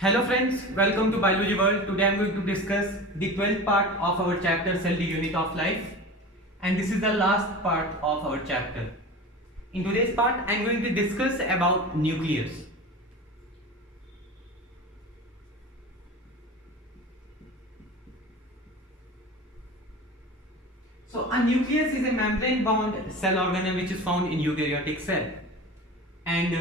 Hello friends, welcome to Biology World. Today I am going to discuss the 12th part of our chapter Cell the Unit of Life, and this is the last part of our chapter. In today's part I am going to discuss about nucleus. So a nucleus is a membrane bound cell organelle which is found in eukaryotic cell, and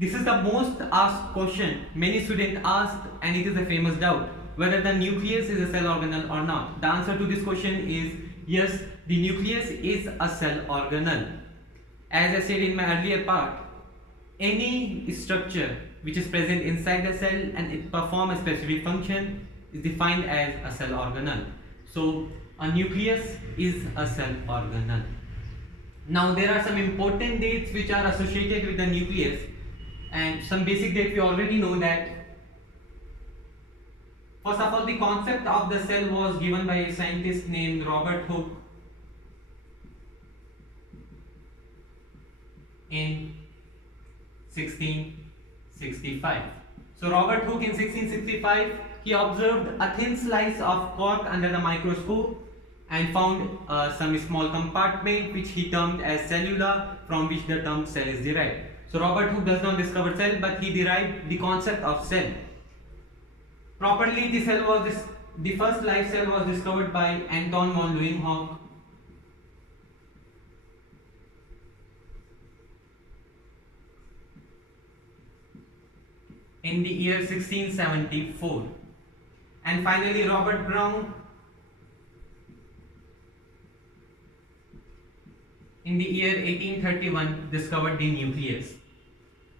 this is the most asked question many students ask, and it is a famous doubt whether the nucleus is a cell organelle or not. The answer to this question is yes, the nucleus is a cell organelle. As I said in my earlier part, any structure which is present inside the cell and it performs a specific function is defined as a cell organelle. So a nucleus is a cell organelle. Now there are some important dates which are associated with the nucleus, and some basic dates we already know that. First of all, the concept of the cell was given by a scientist named Robert Hooke in 1665. So Robert Hooke in 1665 he observed a thin slice of cork under the microscope and found some small compartment which he termed as cellula, from which the term cell is derived. So Robert Hooke does not discover cell, but he derived the concept of cell. Properly, the first live cell was discovered by Anton von Leeuwenhoek in the year 1674, and finally Robert Brown in the year 1831 discovered the nucleus.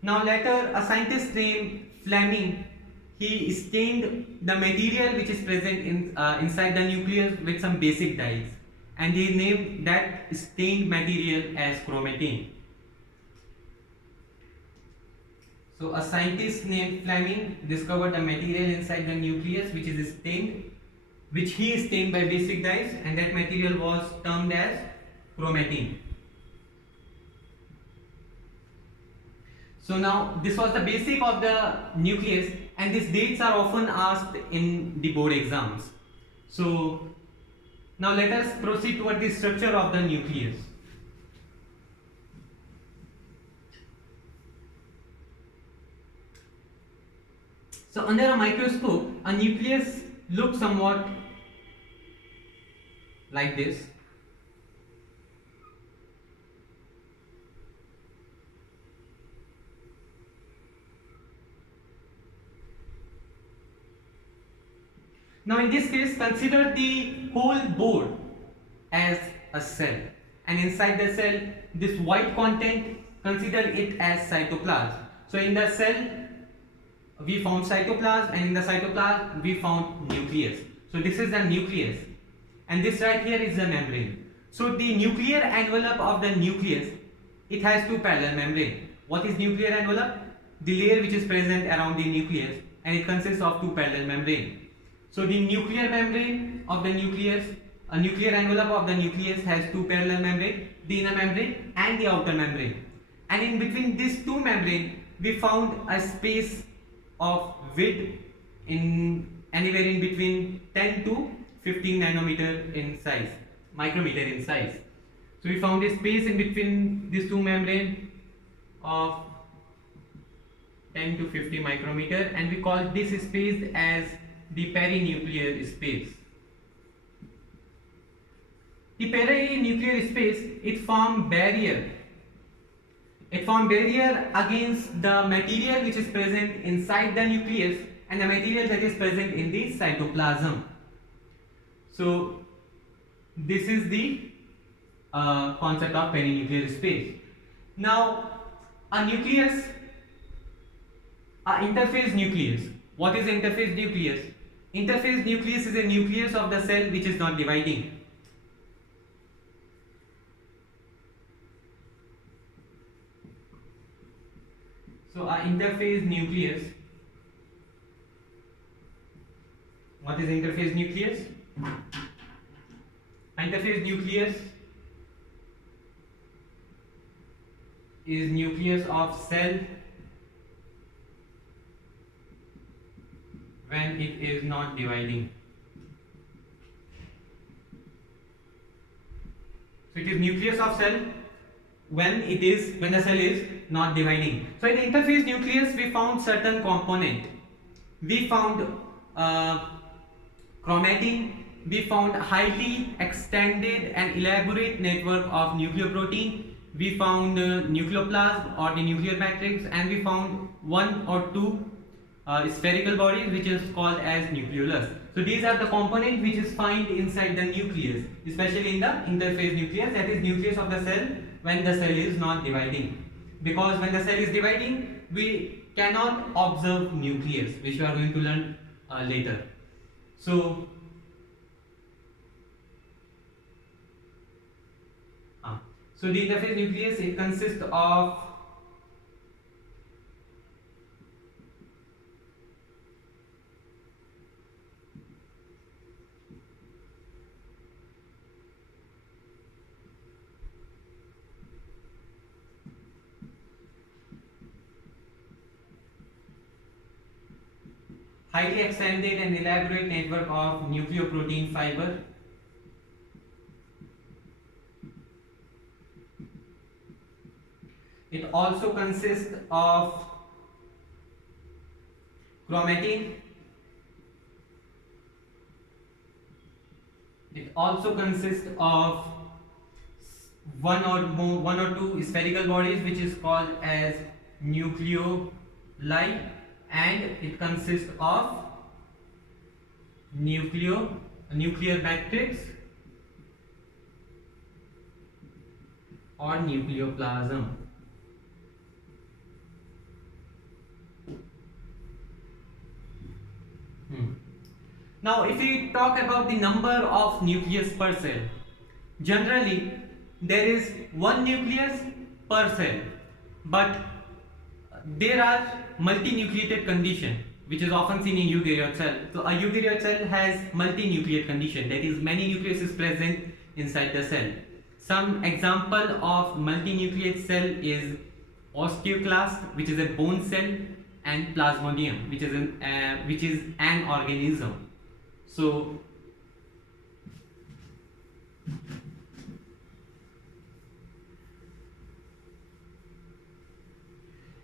Now later a scientist named Fleming he stained the material which is present inside the nucleus with some basic dyes, and he named that stained material as chromatin. So a scientist named Fleming discovered a material inside the nucleus which is stained, which he stained by basic dyes, and that material was termed as chromatin. So now this was the basic of the nucleus, and these dates are often asked in the board exams. So now let us proceed toward the structure of the nucleus. So under a microscope, a nucleus looks somewhat like this. Now in this case, consider the whole board as a cell, and inside the cell, this white content, consider it as cytoplasm. So in the cell, we found cytoplasm, and in the cytoplasm, we found nucleus. So this is the nucleus, and this right here is the membrane. So the nuclear envelope of the nucleus, it has two parallel membranes. What is nuclear envelope? The layer which is present around the nucleus, and it consists of two parallel membranes. So the nuclear membrane of the nucleus, a nuclear envelope of the nucleus has two parallel membranes, the inner membrane and the outer membrane. And in between these two membranes, we found a space of width in anywhere in between 10 to 15 nanometer in size, micrometer in size. So we found a space in between these two membranes of 10 to 50 micrometer, and we call this space as the perinuclear space. The perinuclear space, it forms barrier. It forms barrier against the material which is present inside the nucleus and the material that is present in the cytoplasm. So this is the concept of perinuclear space. Now a nucleus, interphase nucleus. What is interphase nucleus? Interphase nucleus is a nucleus of the cell which is not dividing. So a interphase nucleus. What is interphase nucleus? Interphase nucleus is nucleus of cell when it is not dividing. So it is nucleus of cell when the cell is not dividing. So in the interphase nucleus we found certain component. We found chromatin. We found highly extended and elaborate network of nucleoprotein. We found nucleoplasm or the nuclear matrix, and we found one or two spherical bodies which is called as nucleolus. So these are the components which is found inside the nucleus, especially in the interphase nucleus, that is nucleus of the cell when the cell is not dividing. Because when the cell is dividing, we cannot observe nucleus, which we are going to learn later. So the interphase nucleus, it consists of highly extended and elaborate network of nucleoprotein fiber. It also consists of chromatin. It also consists of one or two spherical bodies which is called as nucleoli, and it consists of nuclear matrix or nucleoplasm. Now if we talk about the number of nucleus per cell, generally there is one nucleus per cell, but there are multinucleated condition which is often seen in eukaryote cell. So a eukaryote cell has multinucleate condition, that is many nucleus present inside the cell. Some example of multinucleate cell is osteoclast, which is a bone cell, and plasmodium, which is an organism. So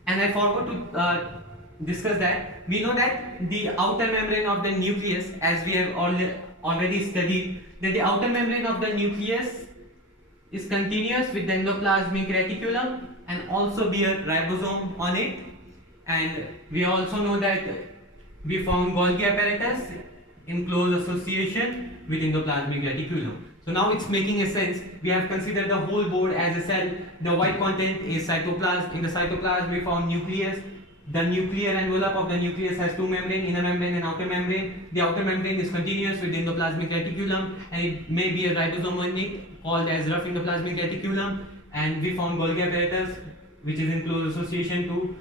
and I forgot to discuss that we know that the outer membrane of the nucleus, as we have already studied, that the outer membrane of the nucleus is continuous with the endoplasmic reticulum and also bear ribosome on it. And we also know that we found Golgi apparatus in close association with endoplasmic reticulum. So now it's making a sense. We have considered the whole board as a cell. The white content is cytoplasm. In the cytoplasm we found nucleus. The nuclear envelope of the nucleus has two membranes, inner membrane and outer membrane. The outer membrane is continuous with the endoplasmic reticulum, and it may be a ribosome on it called as rough endoplasmic reticulum. And we found Golgi apparatus, which is in close association to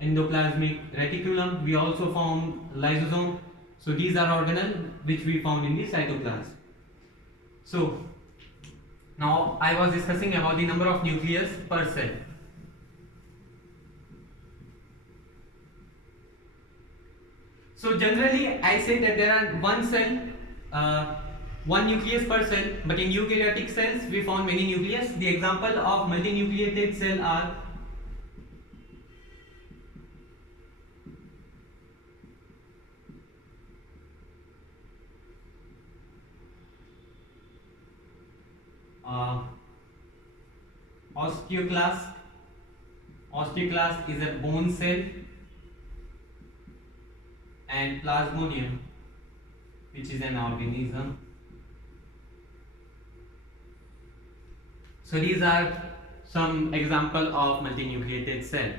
endoplasmic reticulum. We also found lysosome. So these are organelles which we found in the cytoplasm. So now I was discussing about the number of nucleus per cell. So generally I say that there are one nucleus per cell, but in eukaryotic cells we found many nucleus. The example of multinucleated cell are osteoclast. Osteoclast is a bone cell, and plasmodium, which is an organism. So these are some example of multinucleated cell.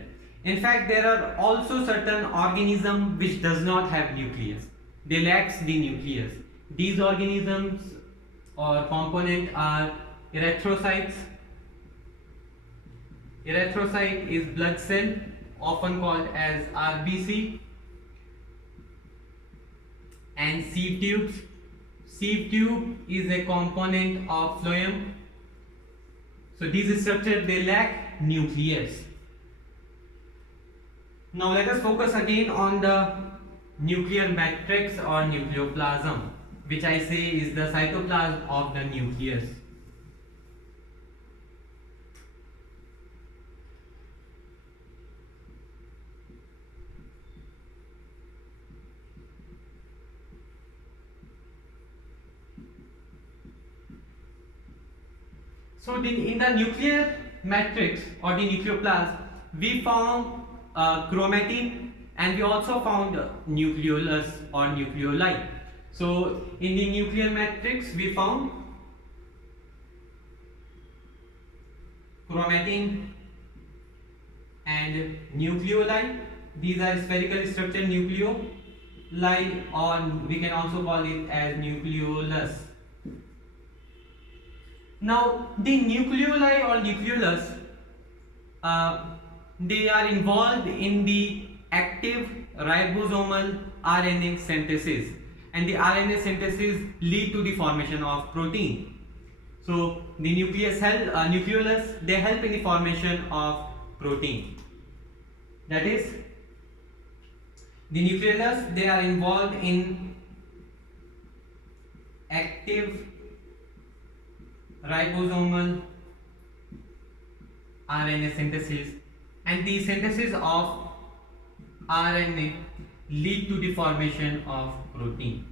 In fact, there are also certain organisms which does not have nucleus. They lacks the nucleus. These organisms or component are erythrocytes. Erythrocyte is blood cell, often called as RBC, and sieve tubes. Sieve tube is a component of phloem. So these structures, they lack nucleus. Now let us focus again on the nuclear matrix or nucleoplasm, which I say is the cytoplasm of the nucleus. So in the nuclear matrix or the nucleoplasm, we found chromatin, and we also found nucleolus or nucleoli. So in the nuclear matrix, we found chromatin and nucleoli. These are spherical structured nucleoli, or we can also call it as nucleolus. Now the nucleoli or nucleolus, they are involved in the active ribosomal RNA synthesis, and the RNA synthesis lead to the formation of protein. So the nucleolus, they help in the formation of protein. That is, the nucleolus, they are involved in active ribosomal RNA synthesis, and the synthesis of RNA lead to the formation of protein.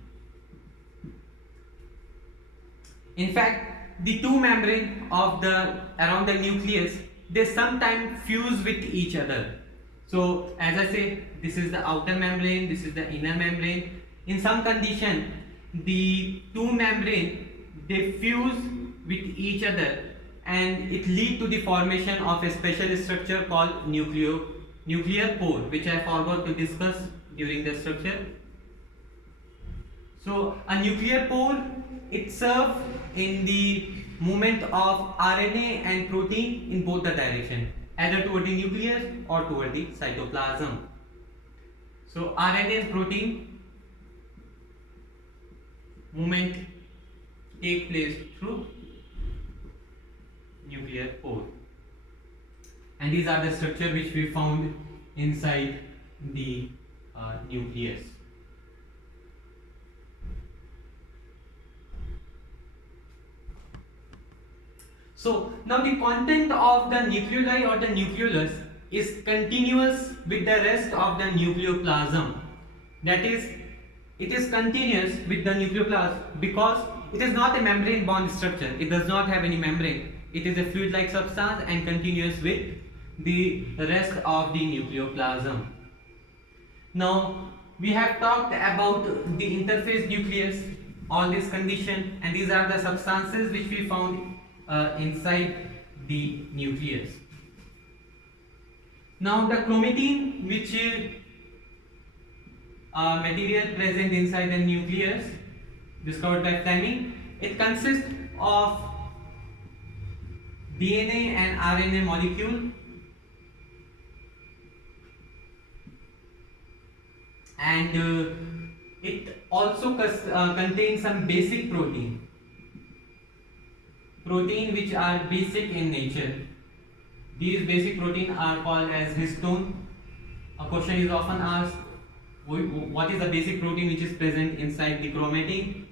In fact, the two membrane of around the nucleus, they sometimes fuse with each other. So as I say, this is the outer membrane, this is the inner membrane. In some condition, the two membrane, they fuse with each other, and it lead to the formation of a special structure called nuclear pore, which I forgot to discuss during the structure. So a nuclear pore, it serves in the movement of RNA and protein in both the direction, either toward the nucleus or toward the cytoplasm. So RNA and protein movement take place through nuclear pore, and these are the structure which we found inside the nucleus. So now the content of the nucleoli or the nucleolus is continuous with the rest of the nucleoplasm. That is, it is continuous with the nucleoplasm because it is not a membrane bound structure. It does not have any membrane. It is a fluid-like substance and continuous with the rest of the nucleoplasm. Now we have talked about the interphase nucleus, all this condition, and these are the substances which we found inside the nucleus. Now the chromatin, which material present inside the nucleus discovered by Fleming, it consists of DNA and RNA molecule, and it also contains some basic protein which are basic in nature. These basic protein are called as histone. A question is often asked, what is the basic protein which is present inside the chromatin?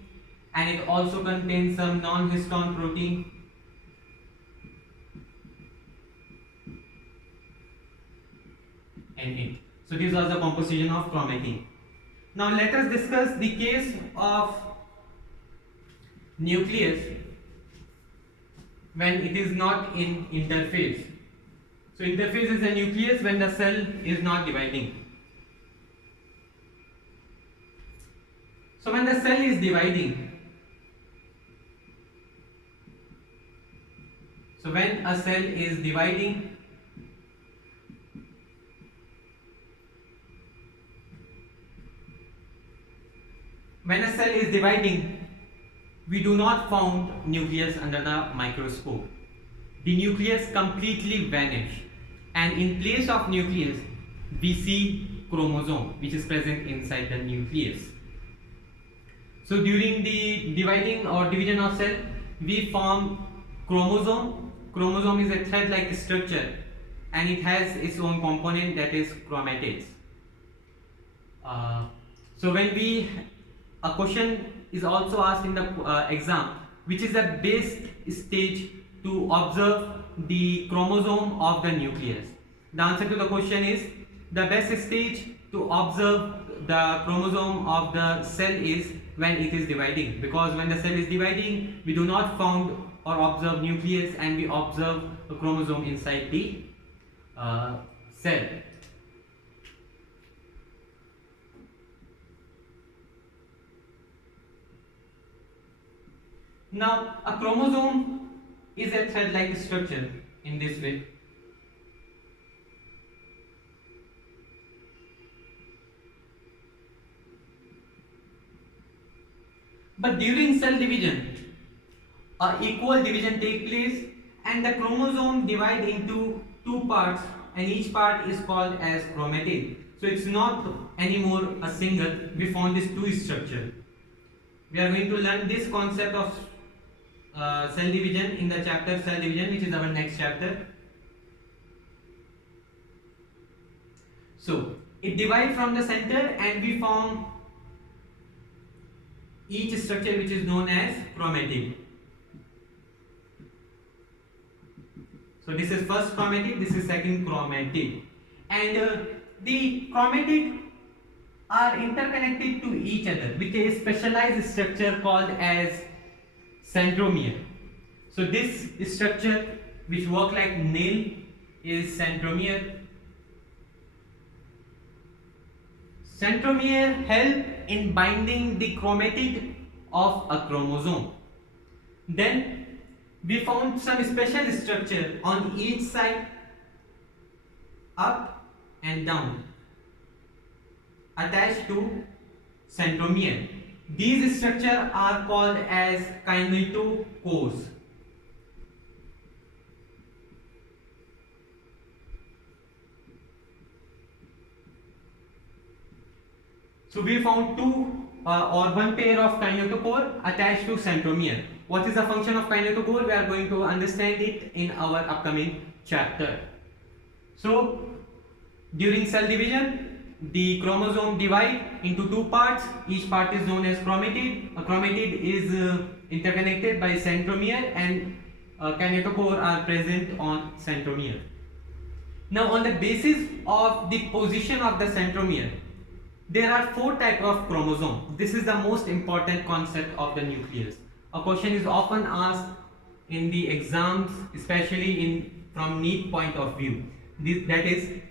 And it also contains some non-histone protein. In it. So this was the composition of chromatin. Now let us discuss the case of nucleus when it is not in interphase. So interphase is a nucleus when the cell is not dividing. So when the cell is dividing, when a cell is dividing, we do not find nucleus under the microscope. The nucleus completely vanish, and in place of nucleus we see chromosome which is present inside the nucleus. So during the dividing or division of cell, we form chromosome. Chromosome is a thread-like structure and it has its own component, that is chromatids. So when we a question is also asked in the exam, which is the best stage to observe the chromosome of the nucleus. The answer to the question is the best stage to observe the chromosome of the cell is when it is dividing, because when the cell is dividing we do not found or observe nucleus and we observe a chromosome inside the cell. Now, a chromosome is a thread-like structure in this way. But during cell division, a equal division take place and the chromosome divide into two parts and each part is called as chromatid. So it's not anymore a single, we found this two structure. We are going to learn this concept of cell division in the chapter cell division, which is our next chapter. So it divides from the center and we form each structure which is known as chromatid. So this is first chromatid, this is second chromatid, and the chromatid are interconnected to each other with a specialized structure called as centromere. So this structure which work like nail is centromere. Centromere help in binding the chromatid of a chromosome. Then we found some special structure on each side, up and down, attached to centromere. These structures are called as kinetochores. So we found two or one pair of kinetochore attached to centromere. What is the function of kinetochore? We are going to understand it in our upcoming chapter. So during cell division, the chromosome divide into two parts. Each part is known as chromatid. A chromatid is interconnected by centromere and kinetochore are present on centromere. Now on the basis of the position of the centromere, there are four types of chromosomes. This is the most important concept of the nucleus. A question is often asked in the exams, especially from NEET point of view. That is,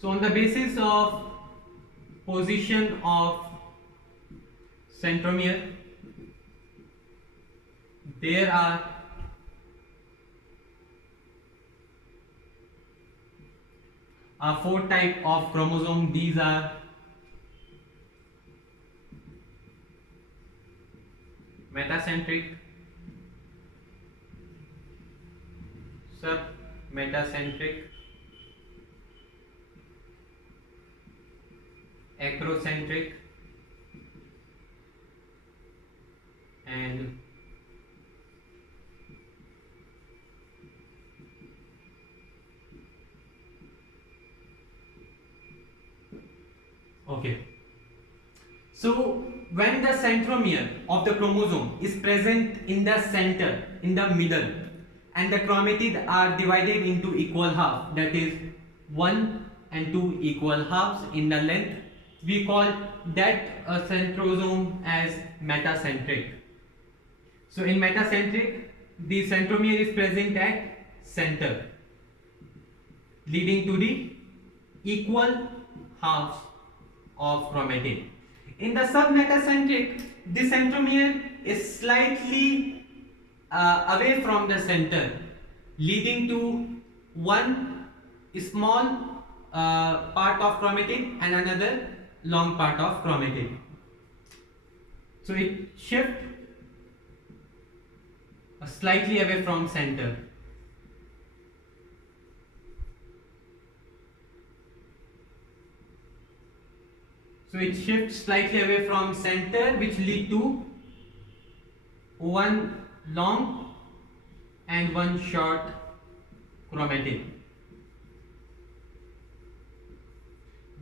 so on the basis of position of centromere, there are four types of chromosome. These are metacentric, submetacentric, acrocentric, and okay. So when the centromere of the chromosome is present in the center, in the middle, and the chromatid are divided into equal half, that is 1 and 2 equal halves in the length, we call that a centrosome as metacentric. So in metacentric, the centromere is present at center, leading to the equal halves of chromatid. In the submetacentric, the centromere is slightly away from the center, leading to one small part of chromatid and another long part of chromatid. So it shifts slightly away from center. So it shifts slightly away from center, which lead to one long and one short chromatid.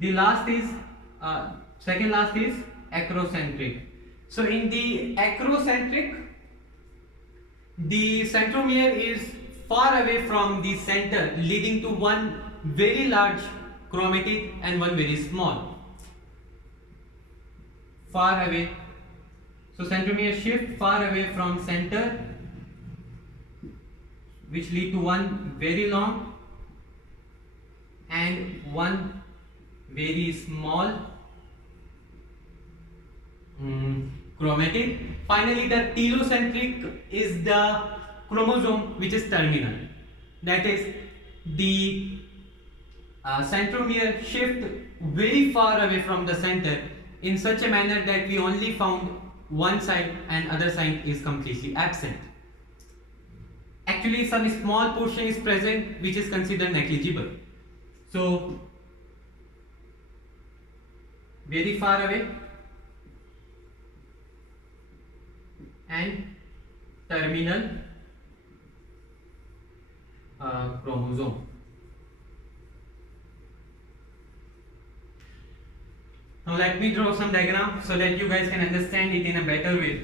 The last is second last is acrocentric. So in the acrocentric, the centromere is far away from the center, leading to one very large chromatid and one very small. Far away. So centromere shift far away from center, which lead to one very long and one very small chromatid. Finally, the telocentric is the chromosome which is terminal. That is, the centromere shift very far away from the center in such a manner that we only found one side and other side is completely absent. Actually, some small portion is present which is considered negligible. So, very far away and terminal chromosome. Now let me draw some diagram so that you guys can understand it in a better way.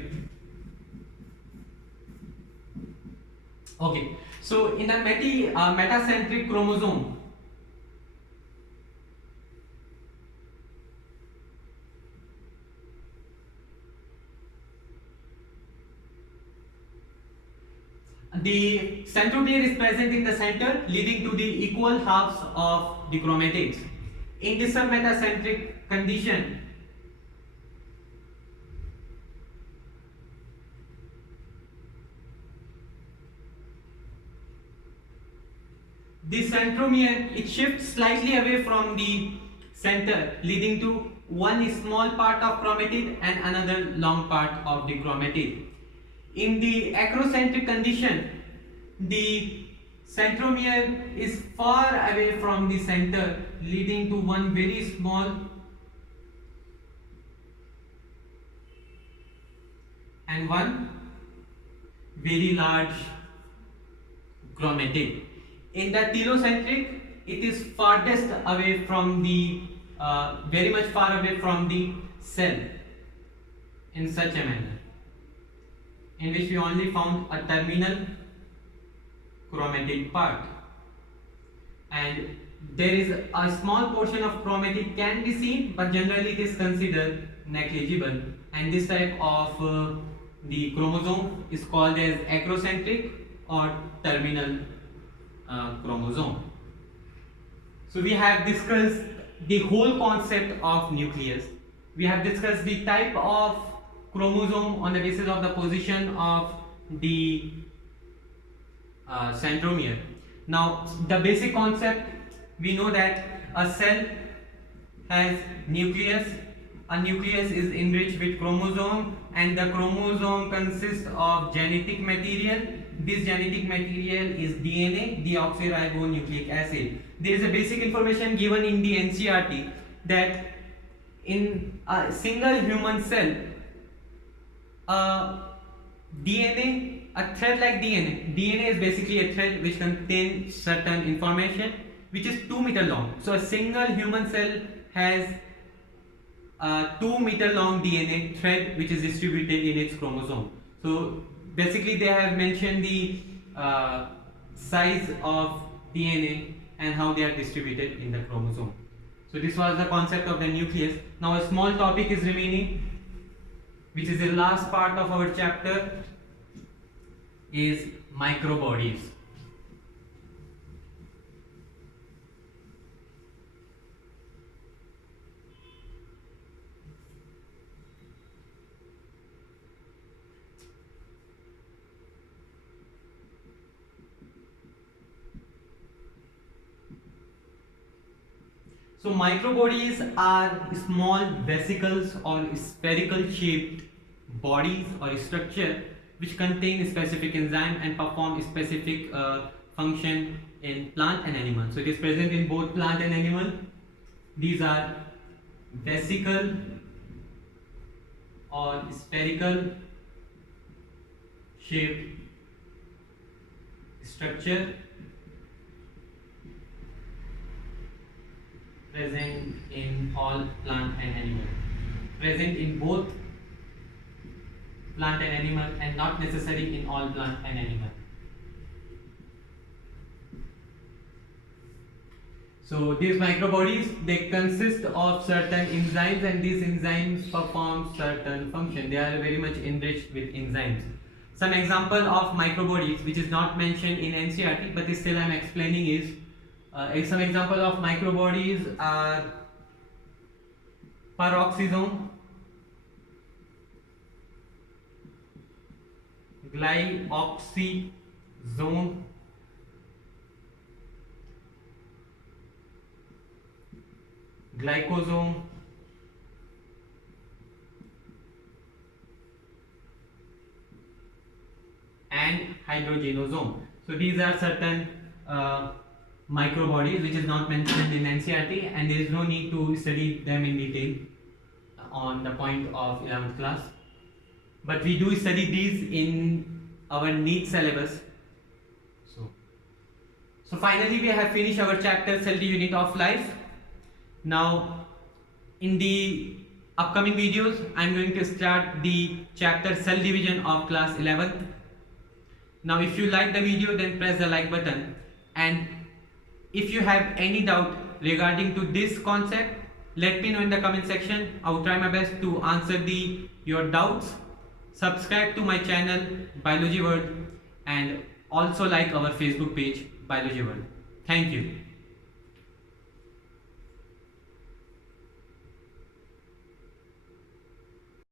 Okay, so in a metacentric chromosome, the centromere is present in the center, leading to the equal halves of the chromatids. In this metacentric condition, the centromere, it shifts slightly away from the center, leading to one small part of chromatid and another long part of the chromatid. In the acrocentric condition, the centromere is far away from the center, leading to one very small and one very large chromatid. In the telocentric, it is farthest away from the very much far away from the cell in such a manner, in which we only found a terminal chromatid part, and there is a small portion of chromatid can be seen, but generally it is considered negligible, and this type of the chromosome is called as acrocentric or terminal chromosome. So we have discussed the whole concept of nucleus. We have discussed the type of chromosome on the basis of the position of the centromere. Now, the basic concept, we know that a cell has nucleus. A nucleus is enriched with chromosome, and the chromosome consists of genetic material. This genetic material is DNA, deoxyribonucleic acid. There is a basic information given in the NCERT that in a single human cell, DNA, a thread like DNA is basically a thread which contains certain information which is 2 meter long. So a single human cell has a 2 meter long DNA thread which is distributed in its chromosome. So basically they have mentioned the size of DNA and how they are distributed in the chromosome. So this was the concept of the nucleus. Now a small topic is remaining, which is the last part of our chapter, is microbodies. So microbodies are small vesicles or spherical shaped bodies or structure which contain specific enzyme and perform specific function in plant and animal. So it is present in both plant and animal. These are vesicle or spherical shaped structure present in all plant and animal, present in both plant and animal and not necessary in all plant and animal. So these microbodies, they consist of certain enzymes, and these enzymes perform certain function. They are very much enriched with enzymes. Some example of microbodies which is not mentioned in NCERT but still I am explaining is some example of microbodies are peroxisome, glyoxysome, glycosome, and hydrogenosome. So these are certain microbodies which is not mentioned in NCERT, and there is no need to study them in detail on the point of 11th class. But we do study these in our NEET syllabus. So finally we have finished our chapter Cell D Unit of Life. Now in the upcoming videos I am going to start the chapter Cell Division of class 11th. Now if you like the video, then press the like button, and if you have any doubt regarding to this concept, let me know in the comment section. I will try my best to answer your doubts. Subscribe to my channel Biology World, and also like our Facebook page Biology World. Thank you.